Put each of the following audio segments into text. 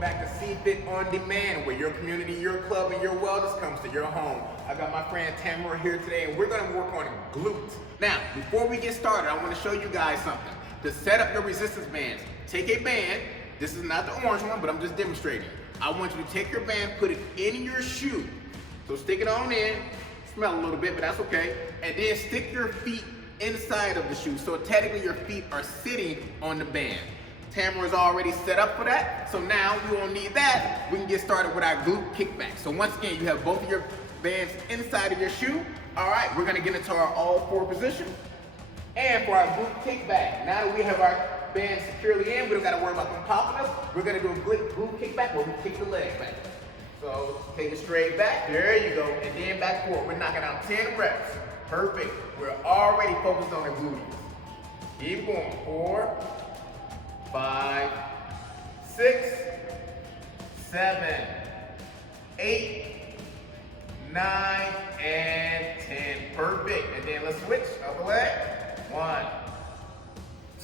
welcome back to CFit On Demand, where your community, your club, and your wellness comes to your home. I got my friend Tamara here today, and we're gonna work on glutes. Now, before we get started, I wanna show you guys something. To set up your resistance bands, take a band. This is not the orange one, but I'm just demonstrating. I want you to take your band, put it in your shoe. So stick it on in, smell a little bit, but that's okay. And then stick your feet inside of the shoe. So technically your feet are sitting on the band. Tamara's already set up for that, so now we won't need that. We can get started with our glute kickback. So once again, you have both of your bands inside of your shoe. All right, we're gonna get into our all four position. And for our glute kickback, now that we have our band securely in, we don't gotta worry about them popping us. We're gonna do a glute kickback where we kick the leg back. So take it straight back, there you go, and then back forward. We're knocking out 10 reps. Perfect. We're already focused on the gluteus. Keep going. 4, 5, 6, 7, 8, 9, and 10. Perfect. And then let's switch. Other leg. 1,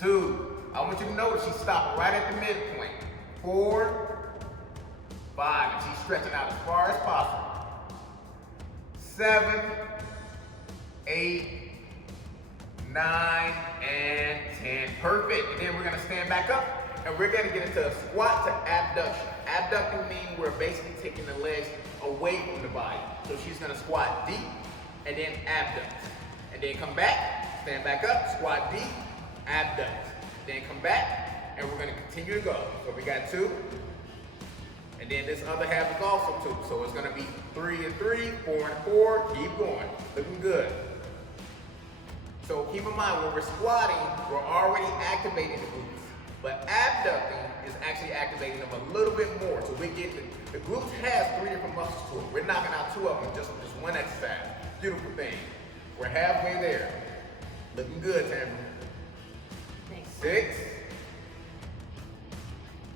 2. I want you to notice she's stopping right at the midpoint. 4, 5. And she's stretching out as far as possible. 7, 8, 9, and 10. Perfect. And then we're gonna stand back up and we're gonna get into a squat to abduction. Abducting means we're basically taking the legs away from the body. So she's gonna squat deep and then abduct. And then come back, stand back up, squat deep, abduct. Then come back and we're gonna continue to go. So we got 2. And then this other half is also 2. So it's gonna be 3 and 3, 4 and 4. Keep going. Looking good. So keep in mind, when we're squatting, we're already activating the glutes. But abducting is actually activating them a little bit more. So we get the glutes has 3 different muscles to it. We're knocking out 2 of them just one exercise. Beautiful thing. We're halfway there. Looking good, Tamara. 6.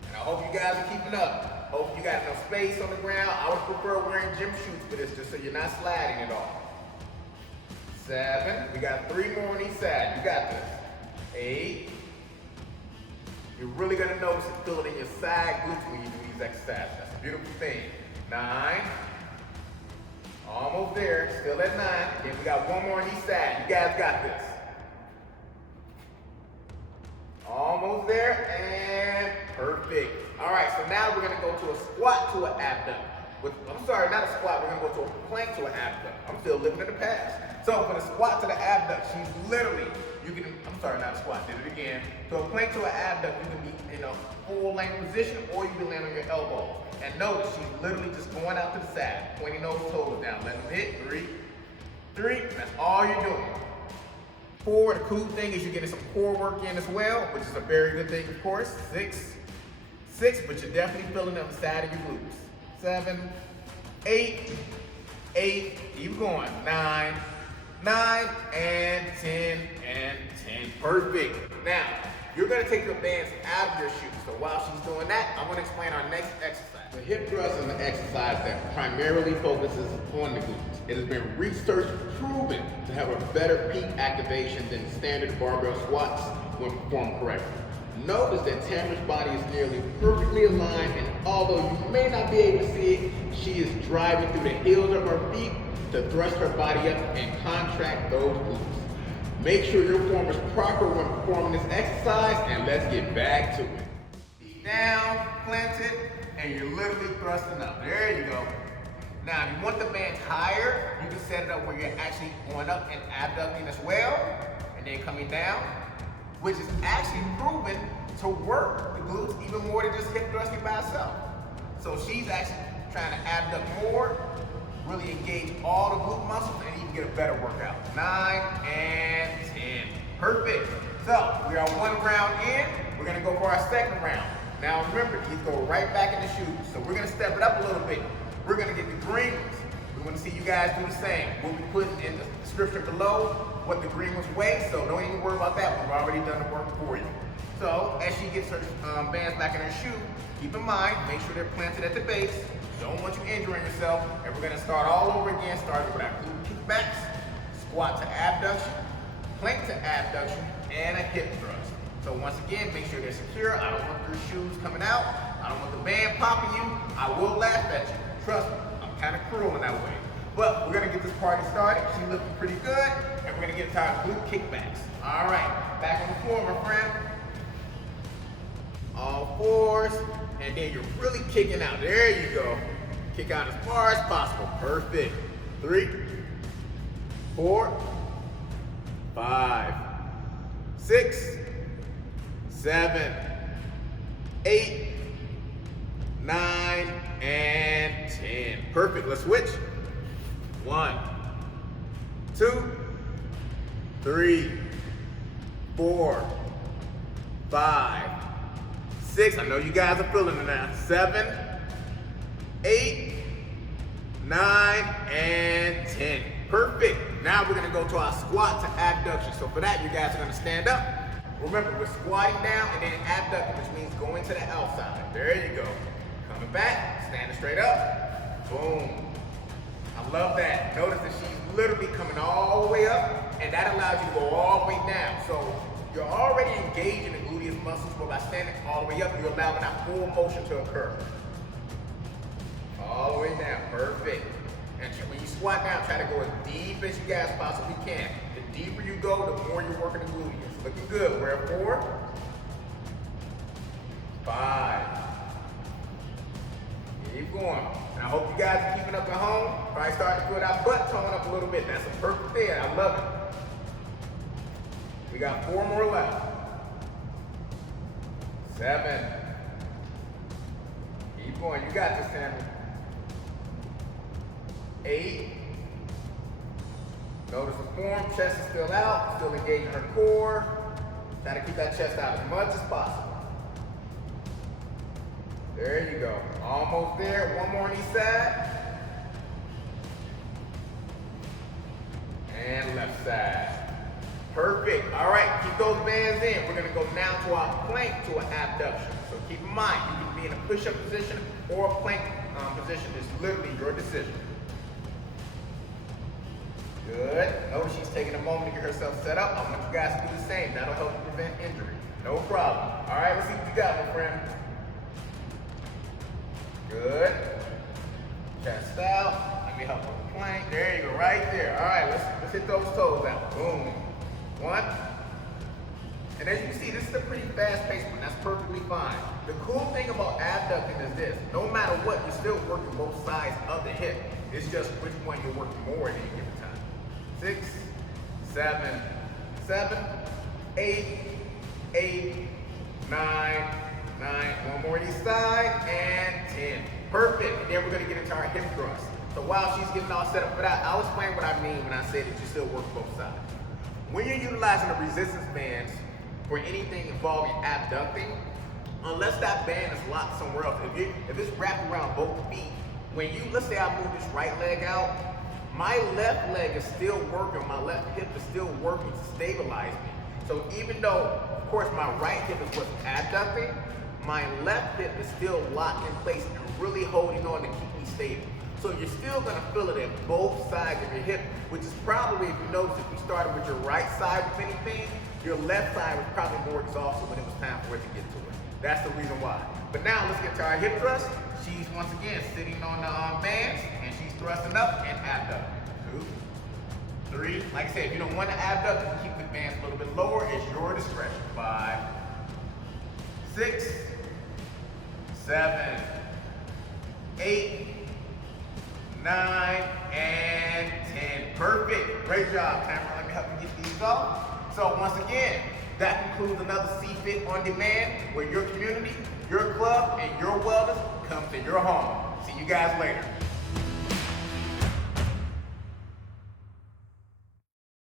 And I hope you guys are keeping up. Hope you got enough space on the ground. I would prefer wearing gym shoes for this, just so you're not sliding at all. 7. We got 3 more on each side. You got this. 8. You're really gonna notice it feel it in your side glutes when you do these exercises. That's a beautiful thing. 9. Almost there. Still at 9. Then we got 1 more on each side. You guys got this. Almost there and perfect. All right, so now we're gonna go to a squat to an abduct. I'm sorry, not a squat, we're gonna go to a plank to an abduct. I'm still living in the past. So for the squat to the abduct, she's literally, I'm sorry, not a squat, did it again. To a plank to an abduct, you can be in a full length position or you can land on your elbow. And notice, she's literally just going out to the side, pointing those toes down. Let them hit, 3, 3, and that's all you're doing. 4, the cool thing is you're getting some core work in as well, which is a very good thing, of course. 6, but you're definitely feeling on the side of your glutes. 7, 8, 8, keep going. 9, 9, and 10, and 10. Perfect. Now, you're gonna take your bands out of your shoes. So while she's doing that, I'm gonna explain our next exercise. The hip thrust is an exercise that primarily focuses on the glutes. It has been research proven to have a better peak activation than standard barbell squats when performed correctly. Notice that Tamara's body is nearly perfectly aligned, and although you may not be able to see it, she is driving through the heels of her feet to thrust her body up and contract those glutes. Make sure your form is proper when performing this exercise, and let's get back to it. Feet down, planted, and you're literally thrusting up. There you go. Now, if you want the bands higher, you can set it up where you're actually going up and abducting as well, and then coming down, which is actually proven to work the glutes even more than just hip thrusting by itself. So she's actually trying to abduct more, really engage all the glute muscles, and even get a better workout. 9 and 10. Perfect. So we are 1 round in. We're gonna go for our second round. Now remember, these go right back in the shoes. So we're gonna step it up a little bit. We're gonna get the green ones. We wanna see you guys do the same. We'll be putting in the description below what the green ones weigh, so don't even worry about that. We've already done the work for you. So as she gets her bands back in her shoe, keep in mind, make sure they're planted at the base. Don't want you injuring yourself. And we're gonna start all over again, starting with our glute kickbacks, squat to abduction, plank to abduction, and a hip thrust. So once again, make sure they're secure. I don't want your shoes coming out. I I don't want the band popping you. I will laugh at you. Trust me, I'm kind of cruel in that way. But we're gonna get this party started. She's looking pretty good, and we're gonna get into our glute kickbacks. All right, back on the floor, my friend. All fours, and then you're really kicking out. There you go. Kick out as far as possible. Perfect. 3, 4, 5, 6, 7, 8, 9, and 10. Perfect. Let's switch. 1, 2, 3, 4, 5, 6. I know you guys are feeling it now. 7, 8, 9, and 10. Perfect. Now we're gonna go to our squat to abduction. So for that, you guys are gonna stand up. Remember, we're squatting down and then abducting, which means going to the outside. There you go. Coming back, standing straight up. Boom. I love that. Notice that she's literally coming all the way up, and that allows you to go all the way down. So you're already engaging the gluteus muscles, but by standing all the way up, you're allowing that full motion to occur. All the way down. Perfect. And when you squat down, try to go as deep as you guys possibly can. The deeper you go, the more you're working the gluteus. Looking good. We're at 4, 5. Keep going. And I hope you guys are keeping up at home. Probably starting to feel that butt tone up a little bit. That's a perfect fit. I love it. We got 4 more left. 7. Keep going. You got this, Tammy. 8. Notice the form, chest is still out, still engaging her core. Try to keep that chest out as much as possible. There you go. Almost there. 1 more on each side. And left side. Perfect. All right, keep those bands in. We're gonna go now to our plank to an abduction. So keep in mind, you can be in a push-up position or a plank position. It's literally your decision. Good. Notice she's taking a moment to get herself set up. I want you guys to do the same. That'll help you prevent injury. No problem. All right, let's see what you got, my friend. Good. Chest out. Let me help with the plank. There you go, right there. All right, let's hit those toes out. Boom. 1. And as you can see, this is a pretty fast-paced one. That's perfectly fine. The cool thing about abducting is this. No matter what, you're still working both sides of the hip. It's just which one you're working more at any given time. 6, 7, 7, 8, 8, 9, 9. 1 more on each side, and 10. Perfect. And then we're gonna get into our hip thrust. So while she's getting all set up for that, I'll explain what I mean when I say that you still work both sides. When you're utilizing the resistance bands for anything involving abducting, unless that band is locked somewhere else, if it's wrapped around both feet, when you, let's say I move this right leg out, my left leg is still working, my left hip is still working to stabilize me. So even though, of course, my right hip is what's abducting, my left hip is still locked in place and really holding on to keep me stable. So you're still gonna feel it at both sides of your hip, which is probably, if you notice, if you started with your right side with anything, your left side was probably more exhausted when it was time for it to get to it. That's the reason why. But now let's get to our hip thrust. She's once again sitting on the bands, and she's thrusting up and abducting. 2, 3. Like I said, if you don't want to abduct, you can keep the bands a little bit lower. It's your discretion. 5, 6, 7, 8, 9, and 10. Perfect. Great job, Tamara. Let me help you get these off. So once again, that concludes another CFit on demand, where your community, your club, and your wellness come to your home. See you guys later.